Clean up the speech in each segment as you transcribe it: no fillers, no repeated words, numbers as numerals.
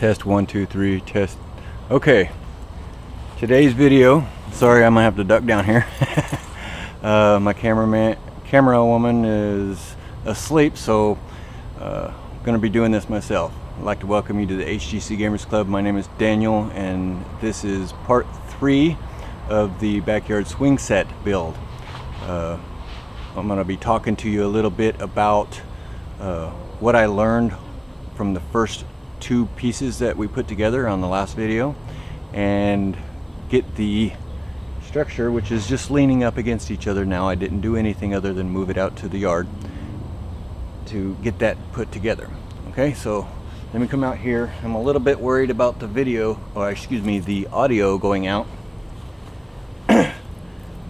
Test 1 2 3 test. Okay, today's video, sorry I'm gonna have to duck down here. My camera woman is asleep, so I'm gonna be doing this myself. I'd like to welcome you to the HGC Gamers Club. My name is Daniel, and this is part 3 of the backyard swing set build. I'm gonna be talking to you a little bit about what I learned from the first 2 pieces that we put together on the last video, and get the structure, which is just leaning up against each other now. I didn't do anything other than move it out to the yard to get that put together. Okay, so let me come out here. I'm a little bit worried about the video, or excuse me, the audio going out.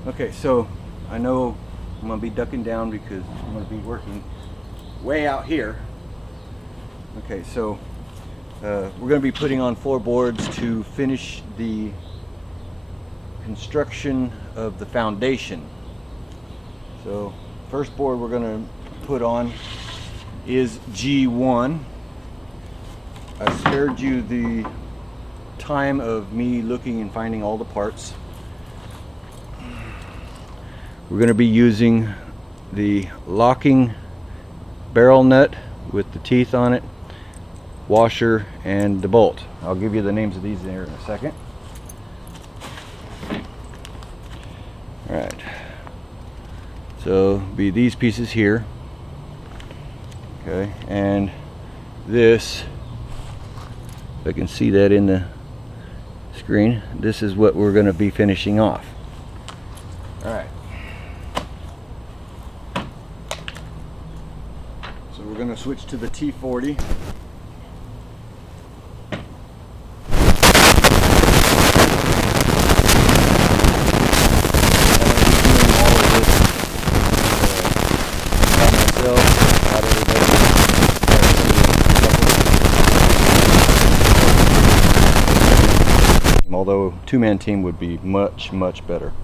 Okay, so I know I'm gonna be ducking down because I'm gonna be working way out here. Okay, so we're going to be putting on floorboards to finish the construction of the foundation. So first board we're going to put on is G1. I spared you the time of me looking and finding all the parts. We're going to be using the locking barrel nut with the teeth on it, washer, and the bolt. I'll give you the names of these there in a second. Alright, so be these pieces here. Okay, and this, if I can see that in the screen, this is what we're going to be finishing off. Alright, so we're going to switch to the T40. Although two-man team would be much better.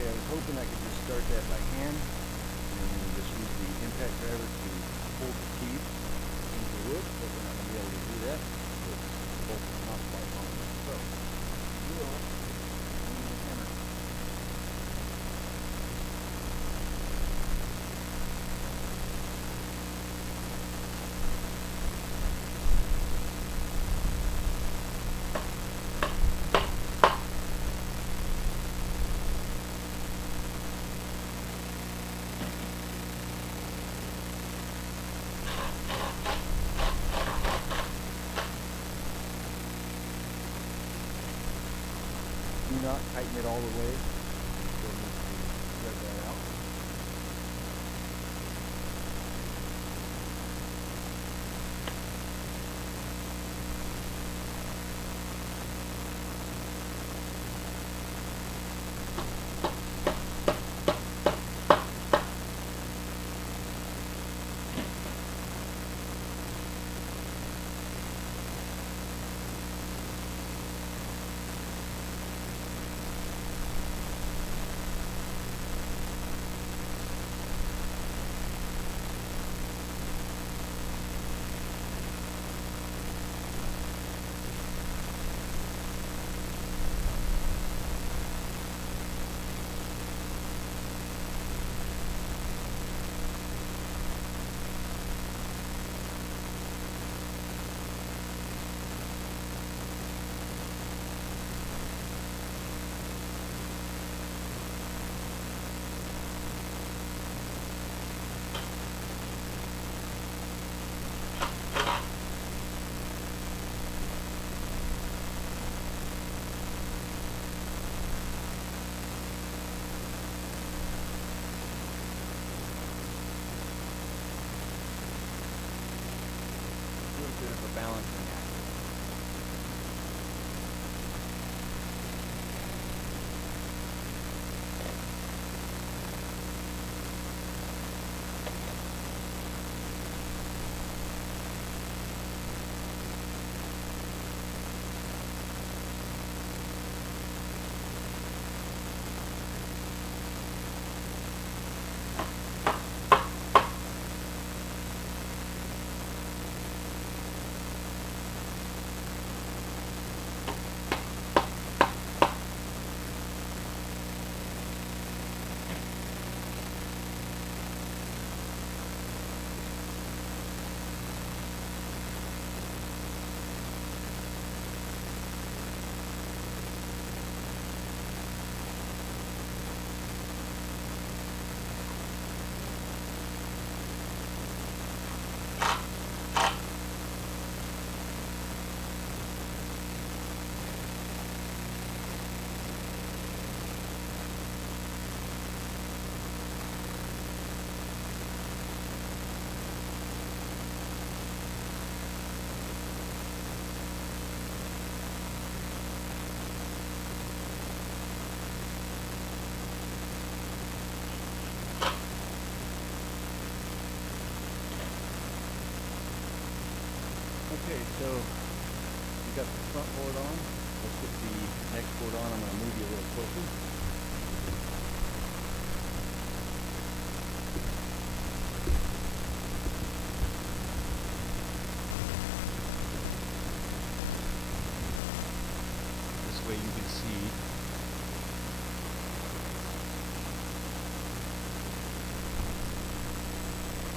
I was hoping I could just start that by hand and then just use the impact driver to hold the teeth into the wood, but we're not going to be able to do that because the bolt is not quite long enough. So, we will use the hammer. Do not tighten it all the way. Still need to spread that out. we got the front board on. Let's get the next board on. I'm going to move you a little closer.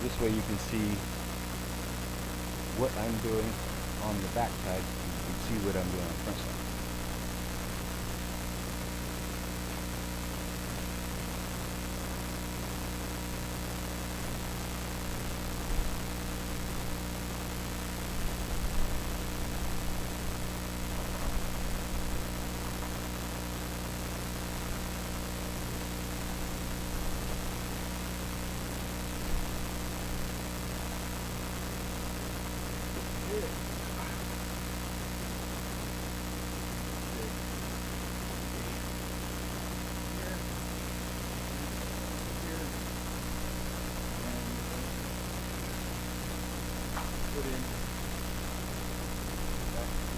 This way you can see what I'm doing on the back side. You can see what I'm doing on the front side. Put in back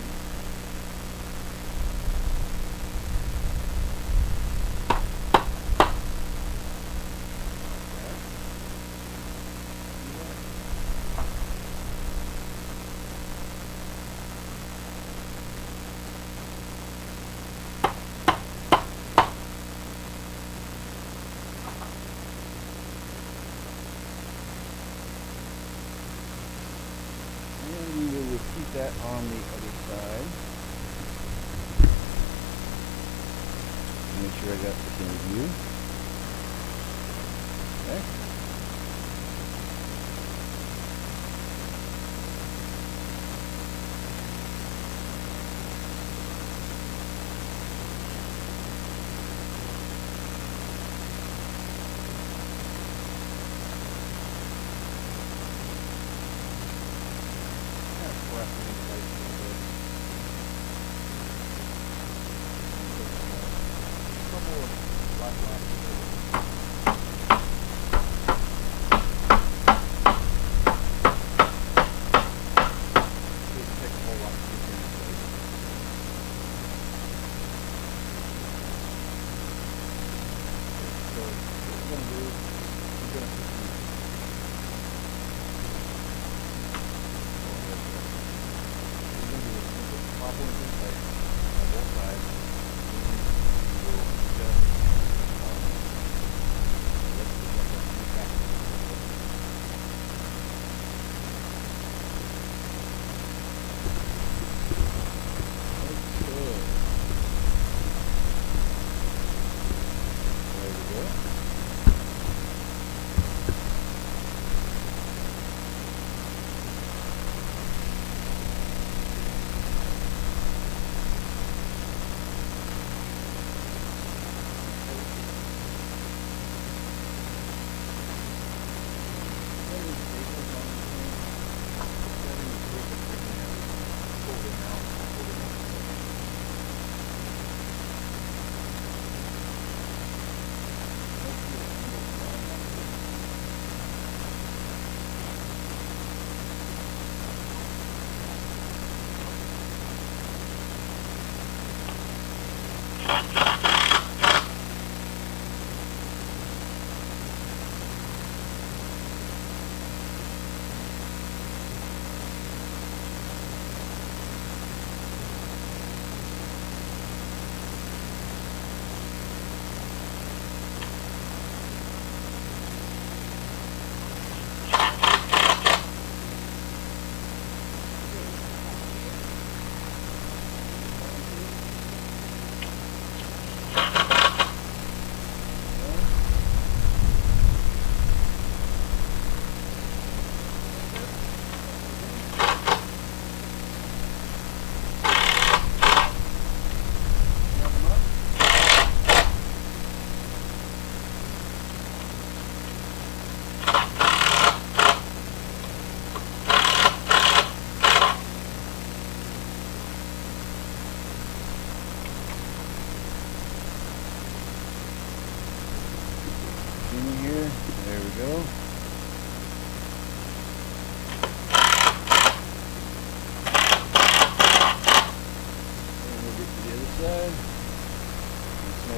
repeat that on the other side. Make sure I got the same view. Okay.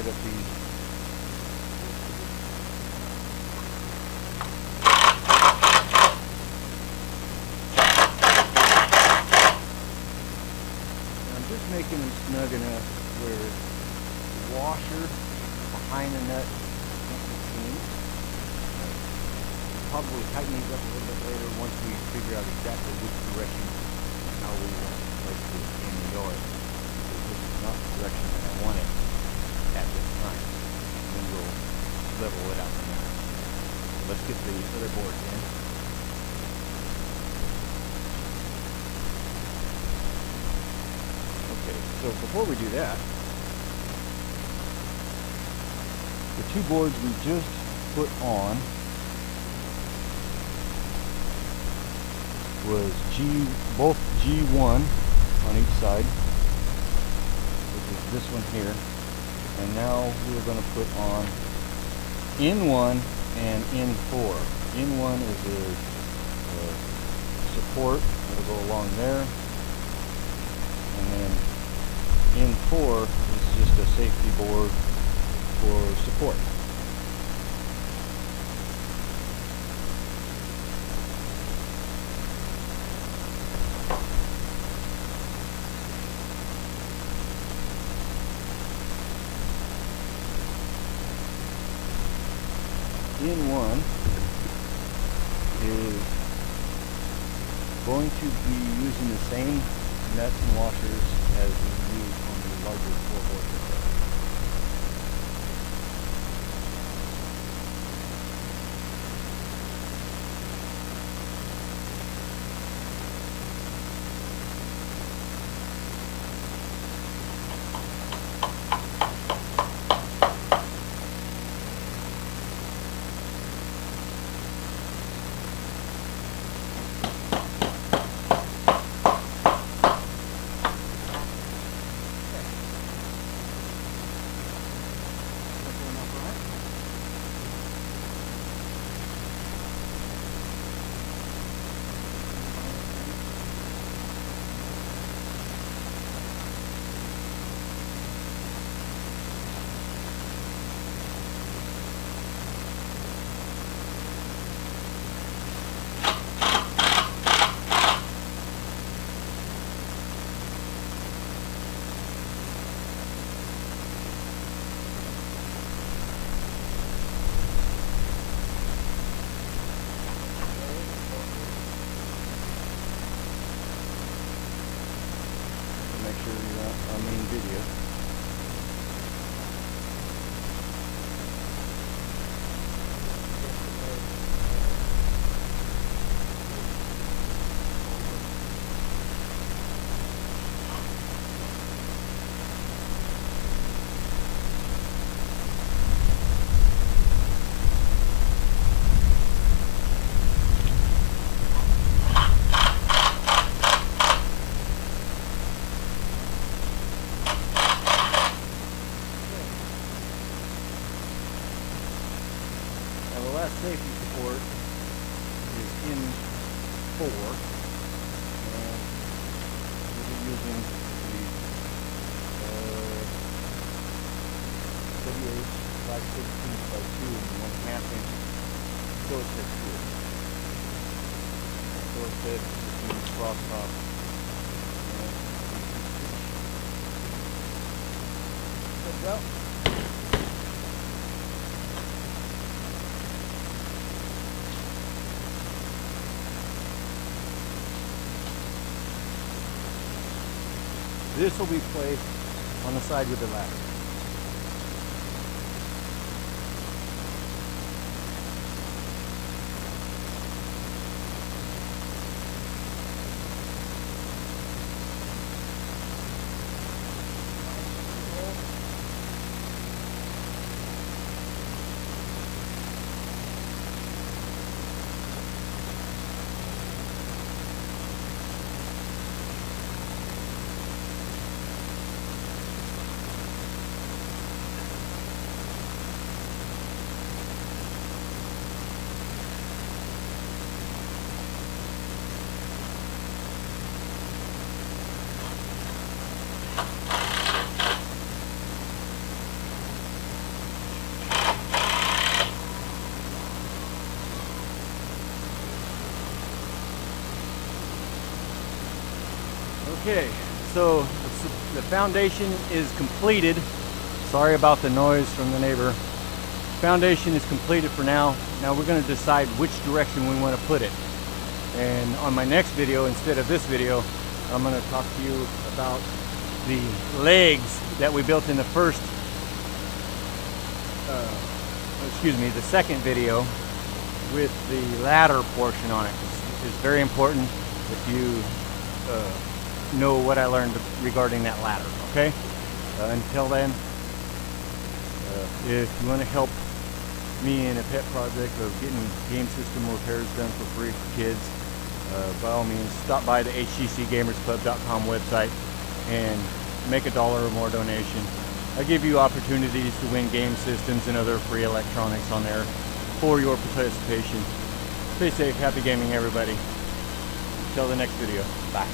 up these. I'm just making them snug enough where the washer behind the nut can't be seen. Probably tighten these up a little bit later once we figure out exactly which direction and how we want to place it in the yard. Because this is not the direction that I want it at this time. And then we'll level it out from there. So let's get the other boards in. Okay, so before we do that, the two boards we just put on was both G1 on each side, which is this one here, and now we're going to put on N1 and N4. N1 is a support that'll go along there, and then N4 is just a safety board for support. N1 is going to be using the same nuts and washers as we use on the larger 4-board system. Make sure you're on main video. Safety support is in 4, and we'll be using the 38 5/16 by 2 and 1/2 inch Phillips tool. Phillips means cross top. Let's go. This will be placed on the side with the ladder. Okay, so the foundation is completed. Sorry about the noise from the neighbor. Foundation is completed for now. Now we're going to decide which direction we want to put it. And on my next video, instead of this video, I'm going to talk to you about the legs that we built in the first, the second video with the ladder portion on it. It's very important if you know what I learned regarding that ladder, okay? Until then, if you want to help me in a pet project of getting game system repairs done for free for kids, by all means, stop by the htcgamersclub.com website and make $1 or more donation. I give you opportunities to win game systems and other free electronics on there for your participation. Stay safe, happy gaming everybody. Till the next video, bye.